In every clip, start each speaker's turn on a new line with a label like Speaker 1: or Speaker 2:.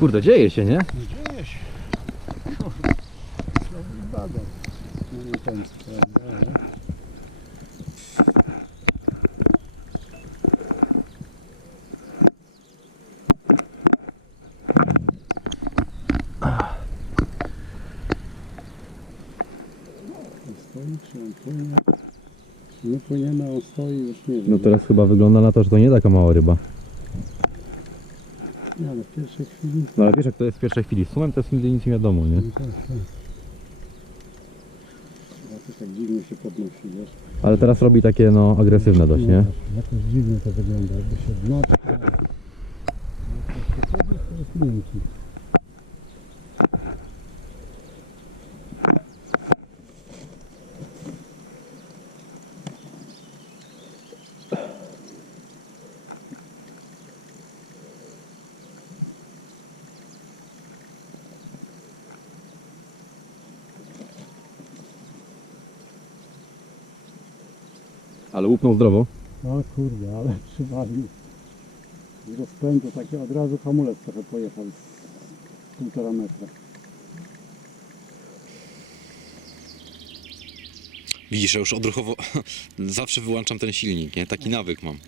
Speaker 1: Kurde, dzieje się, nie?
Speaker 2: Dzieje się. No nie ten, prawda? płynie? On stoi, już nie wiem.
Speaker 1: No teraz chyba wygląda na to, że to nie taka mała ryba.
Speaker 2: Nie, ale w pierwszej chwili...
Speaker 1: No ale wiesz jak to jest w pierwszej chwili. Z sumem to jest nigdy nic nie wiadomo, nie?
Speaker 2: No tak, tak. Ja też tak dziwnie się podnosi, wiesz?
Speaker 1: Ale teraz robi takie no agresywne dość, nie?
Speaker 2: Jakoś dziwnie to wygląda, jakby się dno... No to, to, to, to jest miękki.
Speaker 1: Ale łupnął zdrowo.
Speaker 2: O kurde, ale przywalił. Z rozpędu taki od razu hamulec trochę pojechał z półtora metra.
Speaker 3: Widzisz, ja już odruchowo zawsze wyłączam ten silnik, nie? Taki nawyk mam.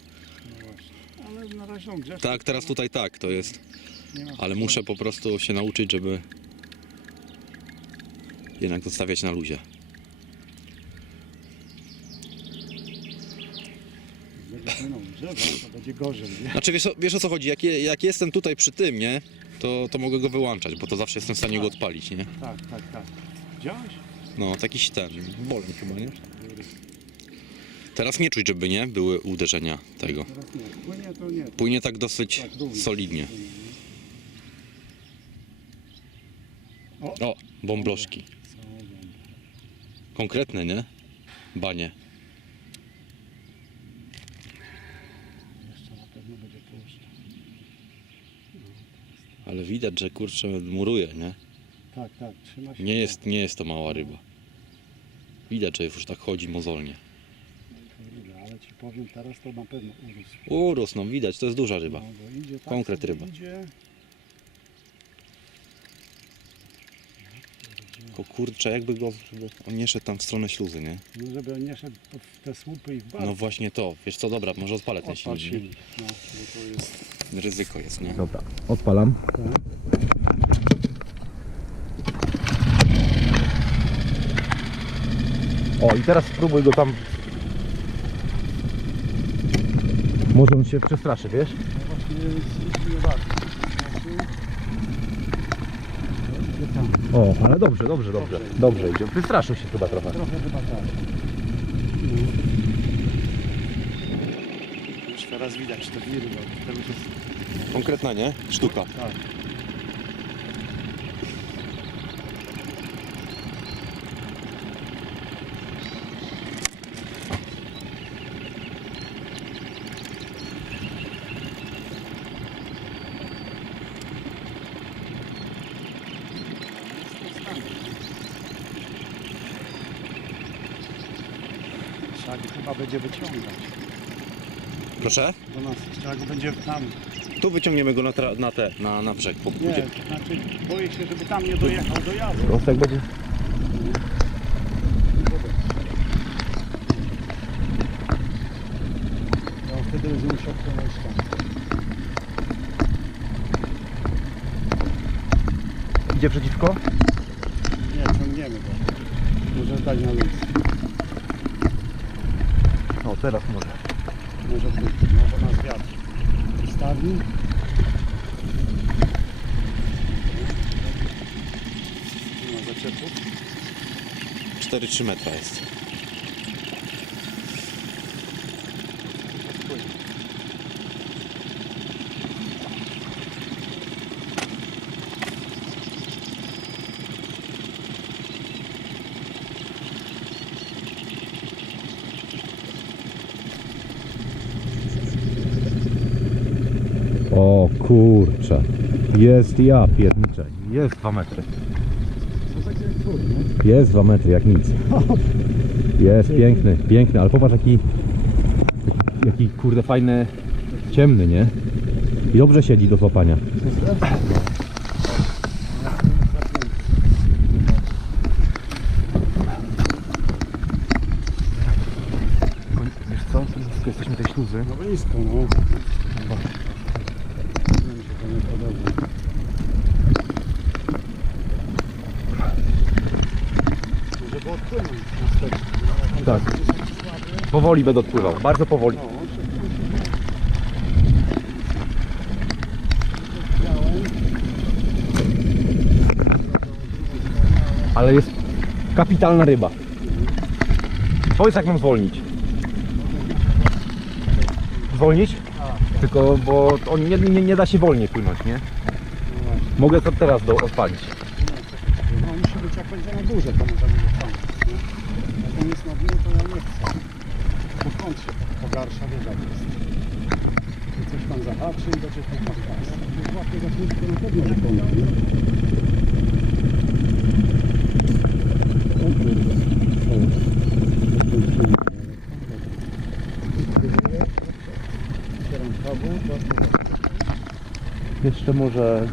Speaker 2: No właśnie. Ale na razie on.
Speaker 3: Tak, teraz tutaj tak, to jest.
Speaker 2: Nie ma
Speaker 3: Ale muszę po prostu się nauczyć, żeby jednak zostawiać na luzie.
Speaker 2: To będzie gorzej, nie?
Speaker 3: Znaczy wiesz, o- wiesz o co chodzi, jak, je, jak jestem tutaj przy tym, nie? To, to mogę go wyłączać, bo to zawsze jestem w stanie go odpalić, nie?
Speaker 2: Tak, tak, tak. Widziałeś?
Speaker 3: No, jakiś ten, bolny chyba, nie? Teraz nie czuć, żeby nie były uderzenia tego.
Speaker 2: Teraz nie. Płynie to nie.
Speaker 3: Płynie tak dosyć
Speaker 2: Tak, równo.
Speaker 3: solidnie. O, bąbloszki. Konkretne, nie? Banie.
Speaker 2: Jeszcze na pewno będzie tłuszcz.
Speaker 3: Ale widać, że kurczę muruje, nie?
Speaker 2: Tak, tak, trzyma się.
Speaker 3: Nie jest, nie jest to mała ryba. Widać, że już tak chodzi mozolnie.
Speaker 2: Kurde, ale ci powiem, teraz to na pewno urósł.
Speaker 3: Urósł, no widać, to jest duża ryba.
Speaker 2: No, bo idzie tak,
Speaker 3: Konkret ryba.
Speaker 2: Idzie.
Speaker 3: Tylko kurczę, jakby go, żeby on nie szedł tam w stronę śluzy, nie?
Speaker 2: No, żeby on nie szedł w te słupy i w bar.
Speaker 3: No właśnie to, wiesz co, dobra, może odpalę ten
Speaker 2: Odpal
Speaker 3: silnik. nie?
Speaker 2: silnik. No, bo to jest...
Speaker 3: Ryzyko jest, nie?
Speaker 1: Dobra, odpalam.
Speaker 2: Tak.
Speaker 1: O i teraz spróbuj go tam... Może on się przestraszy, wiesz?
Speaker 2: No właśnie jest nie bardzo. Znaczy, idzie tam.
Speaker 1: O, ale dobrze, dobrze, dobrze. Dobrze idzie. Wystraszył się chyba trochę.
Speaker 2: Trochę chyba tak. No. Już teraz widać te wiry, bo to już jest...
Speaker 3: Konkretna, nie? Sztuka.
Speaker 2: Tak. Trzeba go chyba będzie wyciągać
Speaker 3: Proszę?
Speaker 2: do nas. Trzeba go będzie tam.
Speaker 3: Tu wyciągniemy go na, tra- na te, na, na brzeg. Po,
Speaker 2: Nie,
Speaker 3: gdzie-
Speaker 2: znaczy boję się, żeby tam nie dojechał do jazdy.
Speaker 1: Prosto jak będzie...
Speaker 2: Ja wtedy będzie musiał płynąć tam.
Speaker 1: Idzie przeciwko?
Speaker 2: Nie, ciągniemy go. Może dać na luz.
Speaker 1: No teraz może.
Speaker 2: Może być, może nas wiatr ustawi. Nie ma zaczepów.
Speaker 3: 4-3 metra jest.
Speaker 1: O kurczę. Jest ja pierniczę. Jest dwa metry. Jest dwa metry jak nic. Jest piękny, piękny, ale popatrz jaki jaki kurde fajny ciemny, nie? I dobrze siedzi do złapania.
Speaker 2: Wiesz co? Jesteśmy tej śluzy. No blisko, no.
Speaker 1: Tak. Powoli będę odpływał, bardzo powoli. Ale jest kapitalna ryba. Powiedz jak mam zwolnić. Zwolnić? Tylko, bo on nie, nie, nie da się wolniej płynąć, nie? Mogę to teraz do, odpalić.
Speaker 2: No musi być jak będzie na górze, to możemy wyciągnąć. nie? Jak on jest na dnie, to ja nie chcę. Bo kąt się pogarsza, wiesz jak jest. I coś tam zahaczy i będzie ten podcast. Jak łapie za chwilę, to na pewno nie? Kabel, bardzo
Speaker 1: Jeszcze może...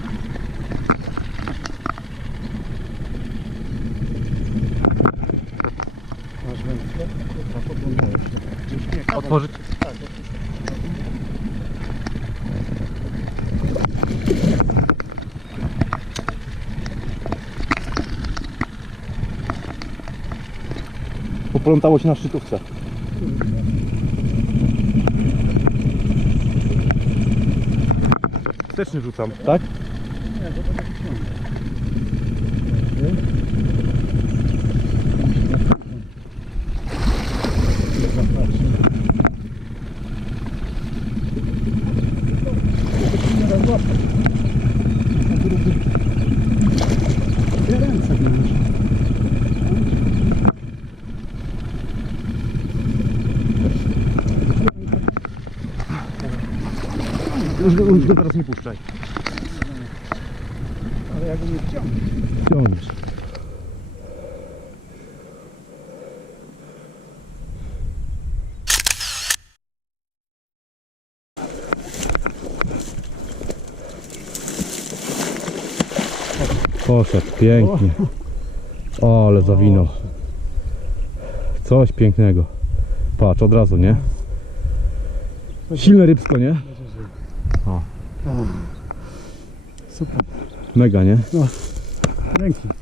Speaker 2: Masz wędkę?
Speaker 1: Otworzyć? Poplątało się na szczytówce. Wsteczny rzucam, tak?
Speaker 2: Nie, to tak wyciągnę.
Speaker 1: Już go, już go teraz nie puszczaj.
Speaker 2: Ale ja go nie wciągnę.
Speaker 1: Ciągniesz. Poszedł, pięknie. O, ale zawinął. Coś pięknego. Patrz, od razu, nie? Silne rybsko, nie?
Speaker 2: Super.
Speaker 1: Mega, nie?
Speaker 2: Dzięki.